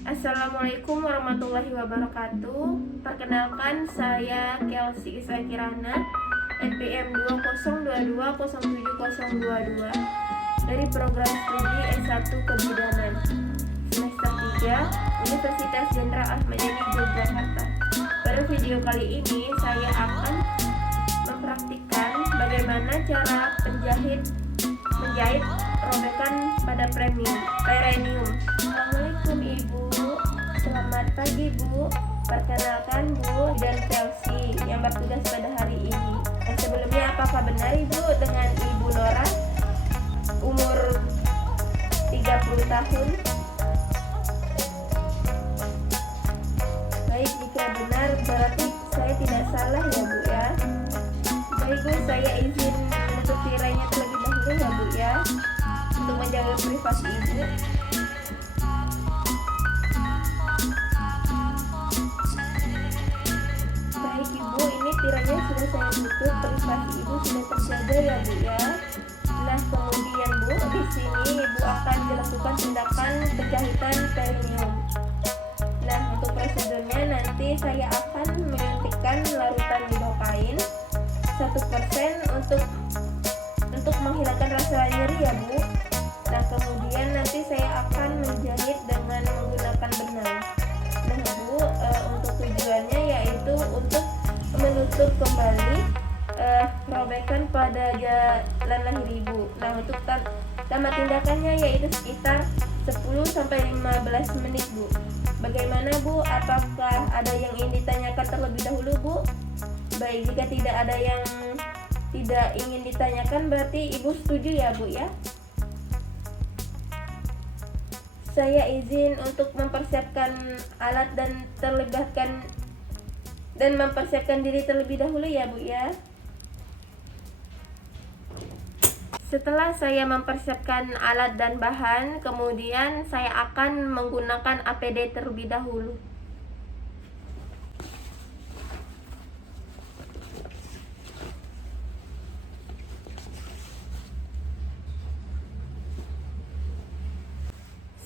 Assalamualaikum warahmatullahi wabarakatuh. Perkenalkan, saya Kelsey Isra Kirana, NPM 2022070022 dari program studi S1 Kebidanan semester 3 Universitas Jenderal Ahmad Yani Yogyakarta. Pada video kali ini saya akan mempraktikkan bagaimana cara menjahit robekan pada premium. Assalamualaikum Ibu. Selamat pagi Bu. Perkenalkan Bu dan Chelsea yang bertugas pada hari ini. Sebelumnya, apakah benar Ibu dengan Ibu Nora, umur 30 tahun? Baik, jika benar berarti saya tidak salah ya Bu ya. Baik Bu, saya izin menutup tirainya terlebih dahulu ya Bu ya, untuk menjaga privasi Ibu. Baik Ibu, ini tirainya sudah saya tutup, privasi Ibu sudah terjaga ya Bu ya. Nah, kemudian Bu, di sini Ibu akan dilakukan tindakan penjahitan perineum. Nah, untuk prosedurnya nanti saya akan menyuntikkan larutan lidocain 1% untuk menghilangkan rasa nyeri ya Bu. Nah, kemudian nanti saya akan menjahit dengan menggunakan benang. Nah Bu, untuk tujuannya yaitu untuk menutup kembali robekan pada jalan lahir Ibu. Nah, untuk lama tindakannya yaitu sekitar 10-15 menit Bu. Bagaimana Bu? Apakah ada yang ingin ditanyakan terlebih dahulu Bu? Baik, jika tidak ada yang tidak ingin ditanyakan berarti Ibu setuju ya Bu ya. Saya izin untuk mempersiapkan alat dan mempersiapkan diri terlebih dahulu ya Bu ya. Setelah saya mempersiapkan alat dan bahan, kemudian saya akan menggunakan APD terlebih dahulu.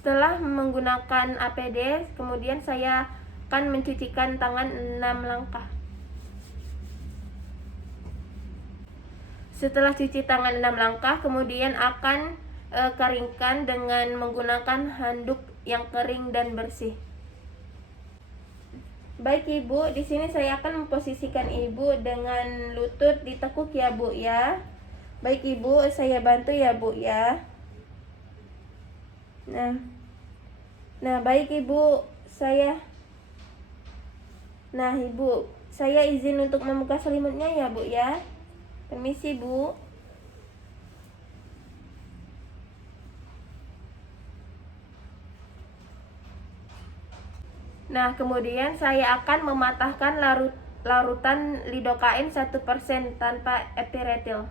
Setelah menggunakan APD, kemudian saya akan mencucikan tangan 6 langkah. Setelah cuci tangan 6 langkah, kemudian akan keringkan dengan menggunakan handuk yang kering dan bersih. Baik Ibu, di sini saya akan memposisikan Ibu dengan lutut ditekuk ya Bu ya. Baik Ibu, saya bantu ya Bu ya. Nah baik Ibu, Ibu, saya izin untuk membuka selimutnya ya Bu ya. Permisi Bu. Nah, kemudian saya akan mematahkan larutan lidocain 1% tanpa epiretil.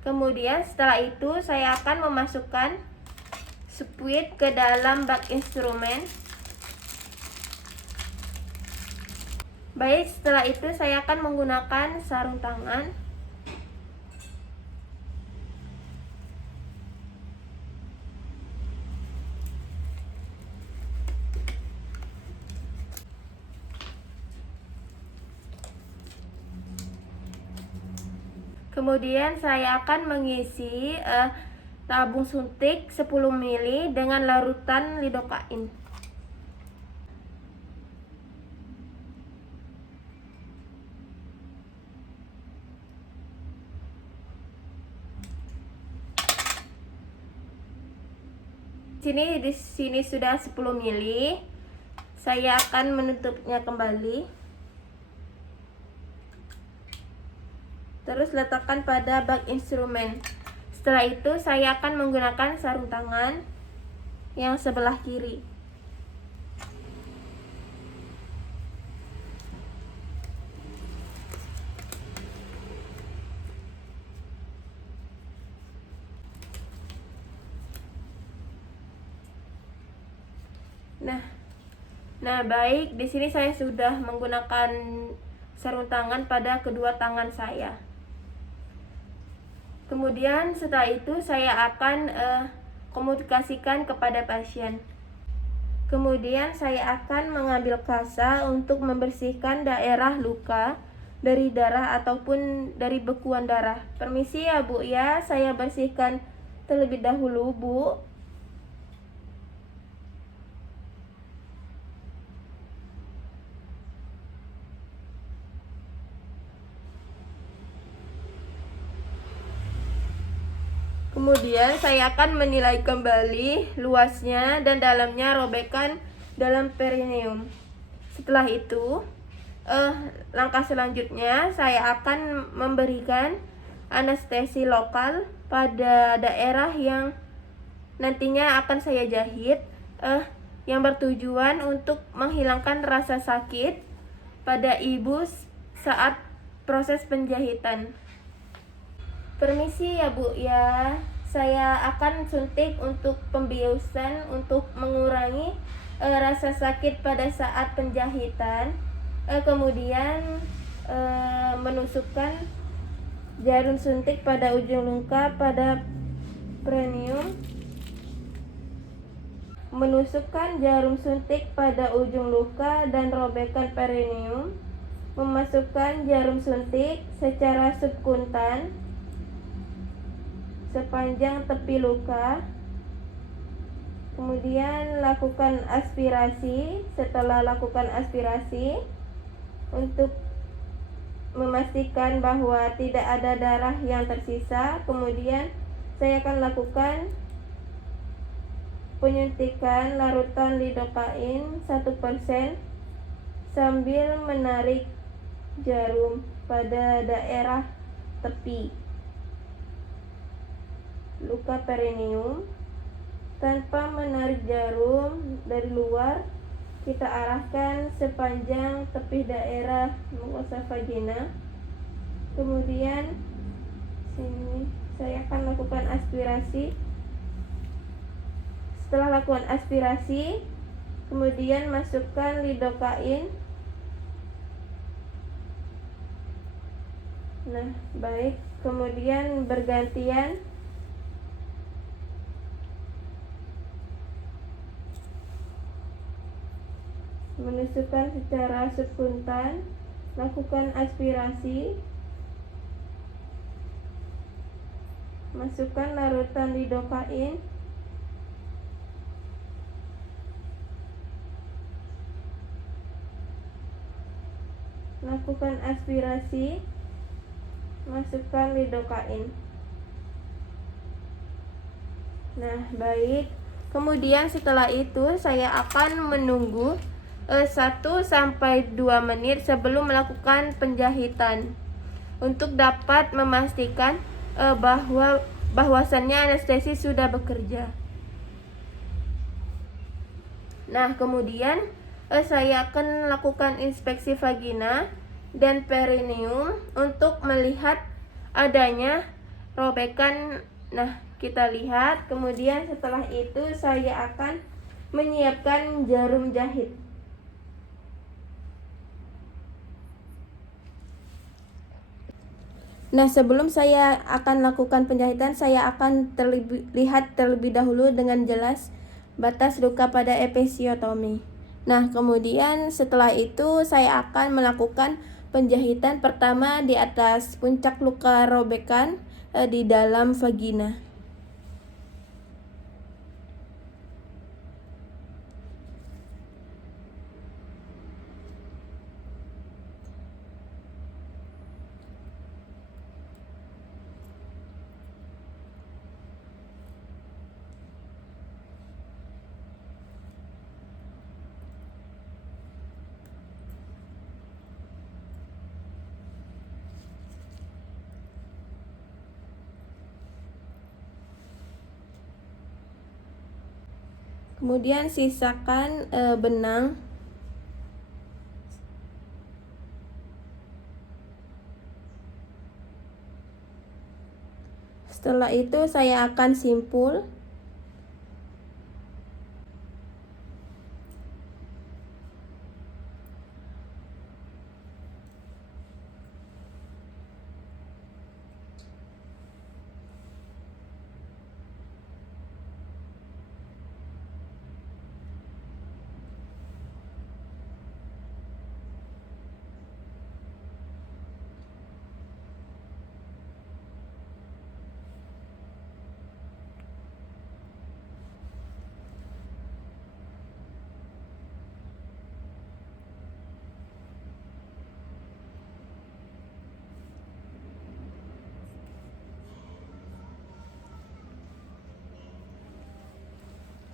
Kemudian setelah itu saya akan memasukkan spuit ke dalam bak instrumen. Baik, setelah itu saya akan menggunakan sarung tangan. Kemudian saya akan mengisi tabung suntik 10 ml dengan larutan lidocain. Di sini sudah 10 ml. Saya akan menutupnya kembali. Terus letakkan pada bak instrumen. Setelah itu saya akan menggunakan sarung tangan yang sebelah kiri. Nah, baik, di sini saya sudah menggunakan sarung tangan pada kedua tangan saya. Kemudian setelah itu saya akan komunikasikan kepada pasien. Kemudian saya akan mengambil kasa untuk membersihkan daerah luka dari darah ataupun dari bekuan darah. Permisi ya Bu ya, saya bersihkan terlebih dahulu Bu. Kemudian saya akan menilai kembali luasnya dan dalamnya robekan dalam perineum. Setelah itu, langkah selanjutnya saya akan memberikan anestesi lokal pada daerah yang nantinya akan saya jahit, yang bertujuan untuk menghilangkan rasa sakit pada ibu saat proses penjahitan. Permisi ya Bu ya, saya akan suntik untuk pembiusan untuk mengurangi rasa sakit pada saat penjahitan. Kemudian menusukkan jarum suntik pada ujung luka pada perineum. Menusukkan jarum suntik pada ujung luka dan robekan perineum. Memasukkan jarum suntik secara subkuntan sepanjang tepi luka. Kemudian lakukan aspirasi. Setelah lakukan aspirasi untuk memastikan bahwa tidak ada darah yang tersisa, kemudian saya akan lakukan penyuntikan larutan lidokain 1% sambil menarik jarum pada daerah tepi luka perineum. Tanpa menarik jarum dari luar, kita arahkan sepanjang tepi daerah mukosa vagina. Kemudian sini saya akan lakukan aspirasi. Setelah lakukan aspirasi, kemudian masukkan lidokain. Nah, baik. Kemudian bergantian menusukkan secara subkuntan, lakukan aspirasi, masukkan larutan lidokain, lakukan aspirasi, masukkan lidokain. Nah, baik. Kemudian setelah itu saya akan menunggu 1-2 menit sebelum melakukan penjahitan untuk dapat memastikan bahwasannya anestesi sudah bekerja. Nah, kemudian saya akan lakukan inspeksi vagina dan perineum untuk melihat adanya robekan. Nah, kita lihat. Kemudian setelah itu saya akan menyiapkan jarum jahit. Nah, sebelum saya akan lakukan penjahitan, saya akan lihat terlebih dahulu dengan jelas batas luka pada episiotomi. Nah, kemudian setelah itu saya akan melakukan penjahitan pertama di atas puncak luka robekan di dalam vagina. Kemudian sisakan benang. Setelah itu saya akan simpul.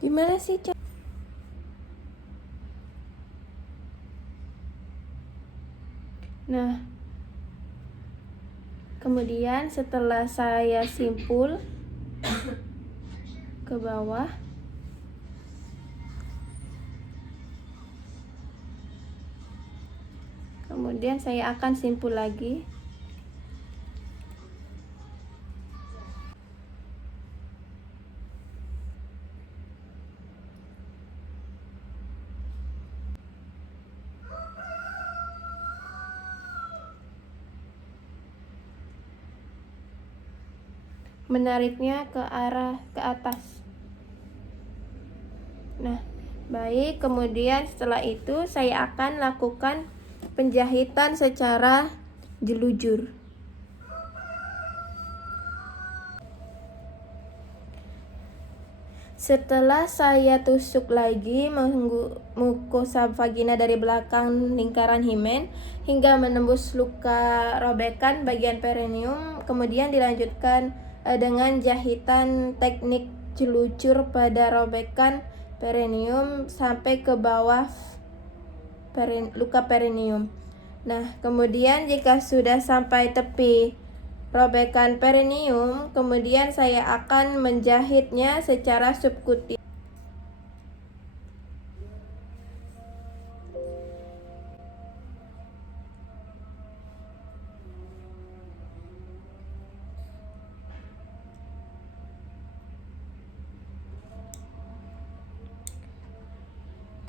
Gimana sih, Nah, kemudian setelah saya simpul ke bawah, kemudian saya akan simpul lagi. Menariknya ke arah ke atas. Nah, baik, kemudian setelah itu saya akan lakukan penjahitan secara jelujur. Setelah saya tusuk lagi mukosa vagina dari belakang lingkaran himen hingga menembus luka robekan bagian perineum, kemudian dilanjutkan dengan jahitan teknik jelujur pada robekan perineum sampai ke bawah luka perineum. Nah, kemudian jika sudah sampai tepi robekan perineum, kemudian saya akan menjahitnya secara subkutis.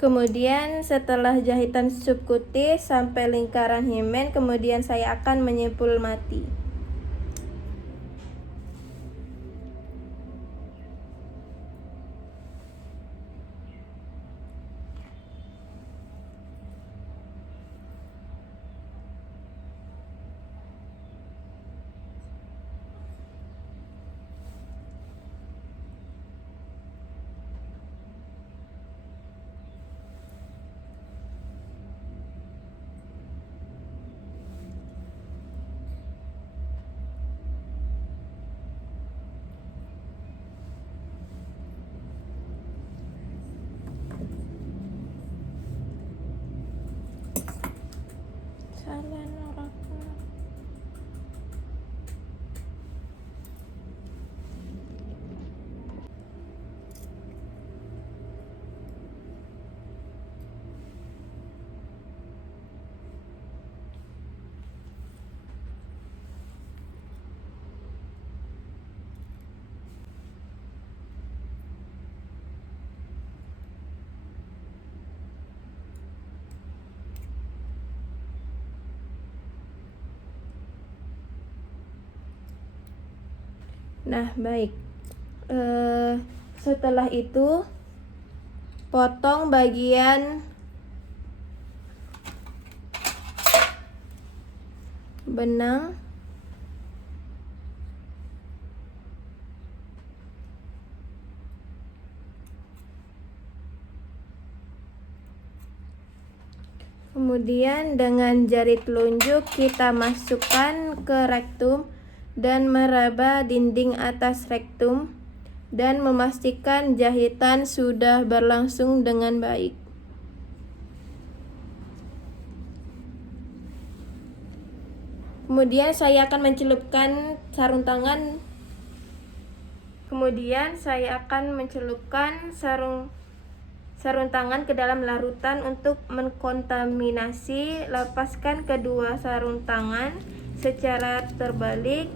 Kemudian setelah jahitan subkutis sampai lingkaran himen, kemudian saya akan menyimpul mati. Nah, baik. Setelah itu potong bagian benang kemudian dengan jari telunjuk kita masukkan ke rektum dan meraba dinding atas rektum dan memastikan jahitan sudah berlangsung dengan baik. Kemudian saya akan mencelupkan sarung tangan. Sarung tangan ke dalam larutan untuk mengkontaminasi. Lepaskan kedua sarung tangan secara terbalik.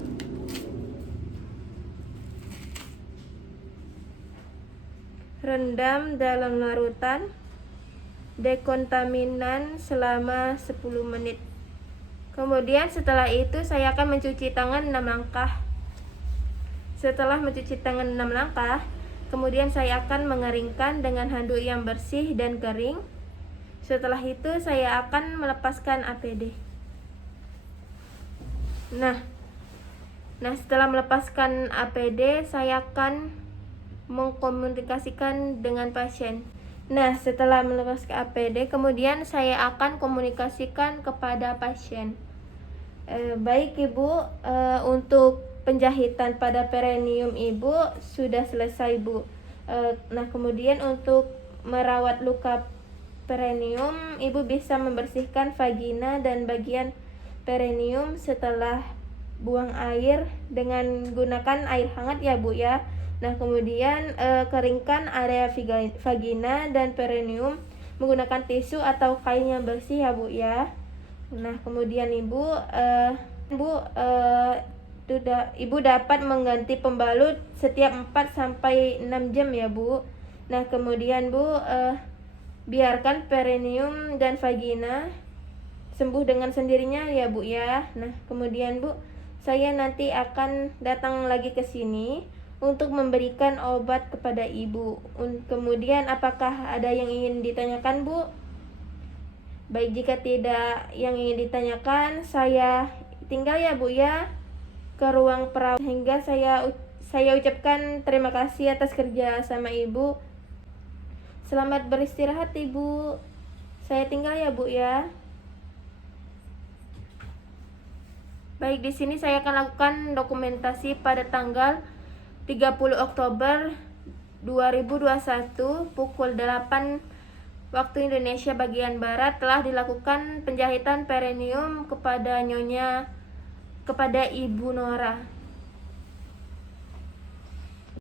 Rendam dalam larutan dekontaminan selama 10 menit. Kemudian setelah itu saya akan mencuci tangan 6 langkah. Setelah mencuci tangan 6 langkah, kemudian saya akan mengeringkan dengan handuk yang bersih dan kering. Setelah itu saya akan melepaskan APD. Nah, setelah melepaskan APD, saya akan mengkomunikasikan dengan pasien. Nah, setelah melepaskan APD, kemudian saya akan komunikasikan kepada pasien. Baik Ibu, untuk penjahitan pada perineum Ibu sudah selesai Bu. Nah, kemudian untuk merawat luka perineum, ibu bisa membersihkan vagina dan bagian perineum setelah buang air dengan gunakan air hangat ya Bu ya. Nah, kemudian keringkan area vagina dan perineum menggunakan tisu atau kain yang bersih ya Bu ya. Nah, kemudian Ibu dapat mengganti pembalut setiap 4 sampai 6 jam ya Bu. Nah, kemudian biarkan perineum dan vagina sembuh dengan sendirinya ya Bu ya. Nah, kemudian Bu, saya nanti akan datang lagi ke sini untuk memberikan obat kepada Ibu. Kemudian apakah ada yang ingin ditanyakan Bu? Baik, jika tidak yang ingin ditanyakan, saya tinggal ya Bu ya ke ruang perawat, hingga saya ucapkan terima kasih atas kerja sama Ibu. Selamat beristirahat Ibu. Saya tinggal ya Bu ya. Baik, di sini saya akan lakukan dokumentasi pada tanggal 30 Oktober 2021 pukul 8 waktu Indonesia bagian Barat telah dilakukan penjahitan perineum kepada Ibu Nora.